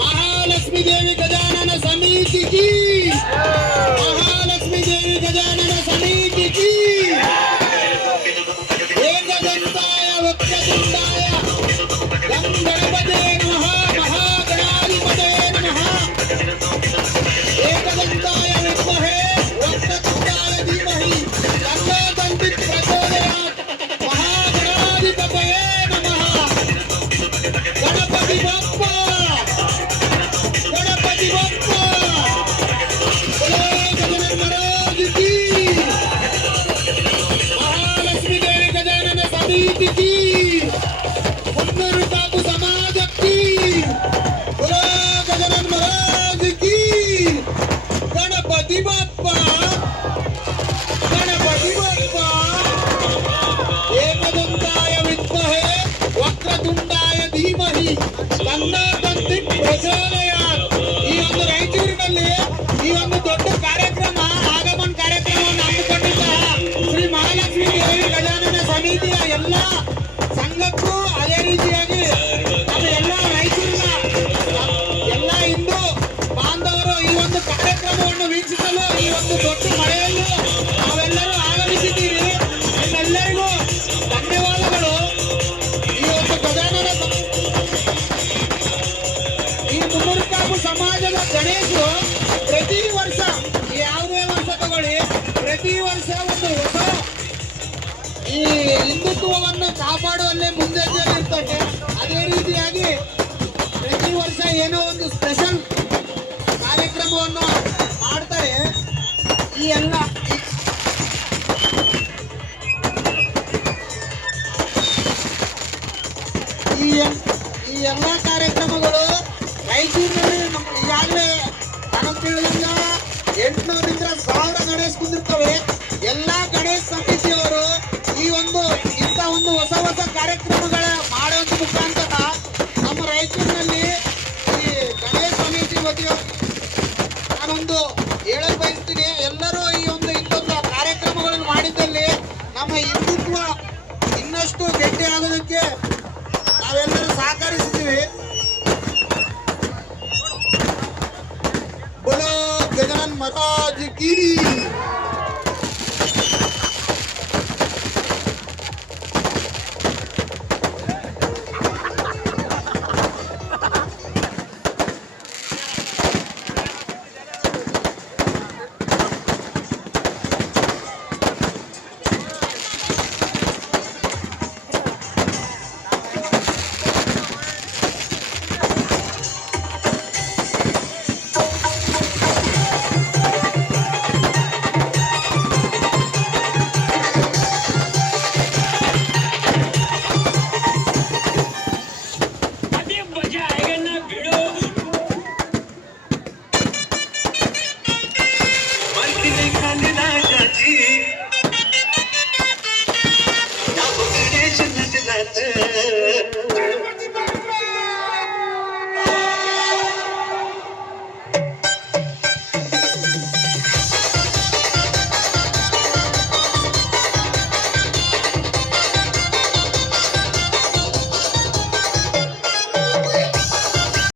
महालक्ष्मी देवी गजानन समिति की, महालक्ष्मी देवी गजानन समिति की, एकदंताय वक्रतुंडाय गं गणपते नमः महागणाधिपते नमः एकदंताय विद्महे वक्रतुंडाय धीमहि तन्नो दन्तिः प्रचोदयात् महागणाधिपते नमः गणपति बप्पा महालक्ष्मी देवी गजानन समिति की, कापू समाज की, बोलो गजानन महाराज की, गणपति बाप्पा एकदंताय विद्महे वक्रतुंडाय धीमहि तन्नो दन्तिः प्रचोदयात्। ಈ ಒಂದು ರಾಯಚೂರಿನಲ್ಲಿ ಈ ಒಂದು ದೊಡ್ಡ ಕಾರ್ಯಕ್ರಮ ಆಗಮನ ಕಾರ್ಯಕ್ರಮವನ್ನು ಹಮ್ಮಿಕೊಂಡಿದ್ದ ಶ್ರೀ ಮಹಾಲಕ್ಷ್ಮೀ ದೇವಿ ಗಜಾನನ ಸಮಿತಿಯ ಎಲ್ಲ ಸಂಘಕ್ಕೂ ಅದೇ ರೀತಿಯಾಗಿ ನಮ್ಮ ಎಲ್ಲ ರಾಯಚೂರಿನ ಎಲ್ಲ ಹಿಂದೂ ಬಾಂಧವರು ಈ ಒಂದು ಕಾರ್ಯಕ್ರಮವನ್ನು ವೀಕ್ಷಿಸಲು ಈ ಒಂದು ದೊಡ್ಡ ಮಳೆಯಲ್ಲೂ ನಾವೆಲ್ಲರೂ ಆಗಮಿಸಿದ್ದೀವಿ. ನಿಮ್ಮೆಲ್ಲರಿಗೂ ಧನ್ಯವಾದಗಳು. ಈ ಒಂದು ಗಜಾನನ ಈ ಕಾಪು ಸಮಾಜದ ಗಣೇಶರು ಪ್ರತಿ ವರ್ಷ ಯಾವುದೇ ವರ್ಷ ತಗೊಳ್ಳಿ, ಪ್ರತಿ ವರ್ಷ ಒಂದು ಹೊಸ ಈ ಹಿಂದುತ್ವವನ್ನು ಕಾಪಾಡುವಲ್ಲೇ ಮುಂದೆಜ್ಜೆಯಿರ್ತಾರೆ. ಅದೇ ರೀತಿಯಾಗಿ ಪ್ರತಿ ವರ್ಷ ಏನೋ ಒಂದು ಸ್ಪೆಷಲ್ ಕಾರ್ಯಕ್ರಮವನ್ನು ಮಾಡ್ತಾರೆ. ಈ ಎಲ್ಲ ಕಾರ್ಯಕ್ರಮಗಳು ರಾಯಚೂರಿನಲ್ಲಿ ಈಗಾಗಲೇ ನನಗೆ ತಿಳಿದಂಗ 800 ರಿಂದ 1000 ಗಣೇಶ ಕುಂದಿರ್ತವೆ.